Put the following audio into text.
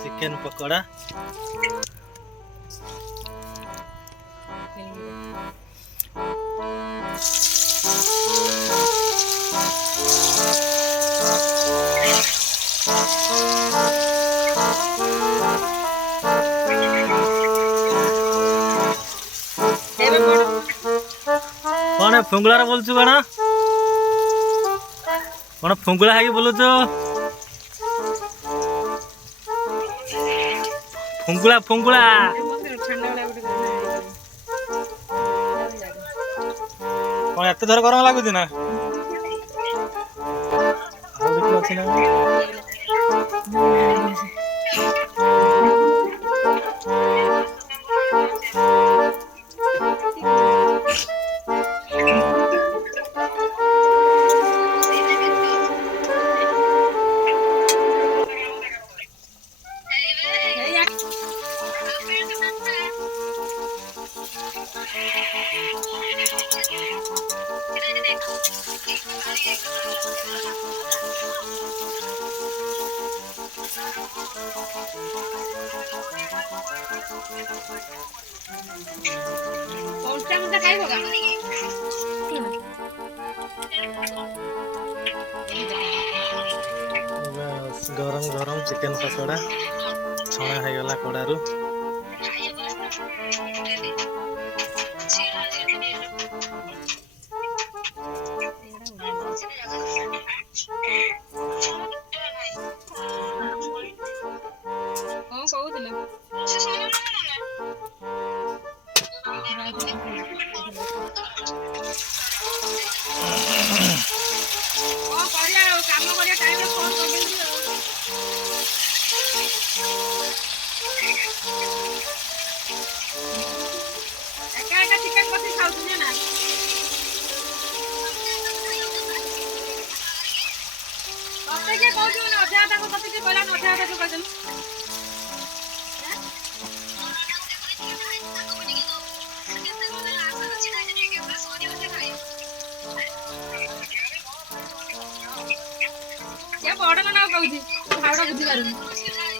chicken pakora कौन है फुंगुला बोल कौन कौन फुंगुला है बोलु फुंगुला फुंगुला कौन एत थर गरम लगुच ना अच्छी ना गरम गरम चिकन पकोड़ा छणा हो गला कड़ारू बड़ ना बुझी बुझी